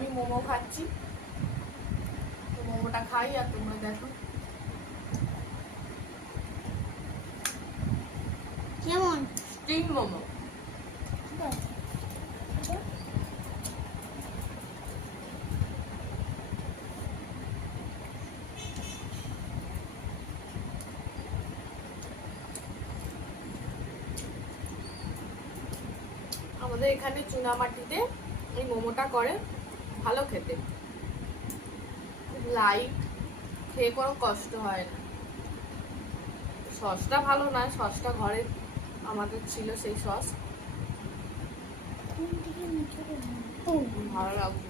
আমি মোমো খাচ্ছি, তো মোমোটা খাই আর তোমরা দেখো কেমন স্টিম মোমো। আমাদের এখানে চুনামাটিতে এই মোমোটা করে, ভালো খেতে, খুব লাইট, খেয়ে কোনো কষ্ট হয় না। সসটা ভালো না, সসটা ঘরে আমাদের ছিল সেই সস, ভালো লাগছে।